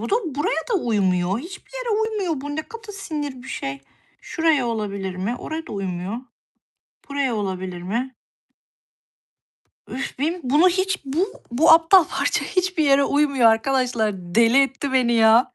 Bu da buraya da uymuyor. Hiçbir yere uymuyor bu. Ne kadar sinir bir şey. Şuraya olabilir mi? Oraya da uymuyor. Buraya olabilir mi? Üf, benim bunu hiç bu aptal parça hiçbir yere uymuyor arkadaşlar. Deli etti beni ya.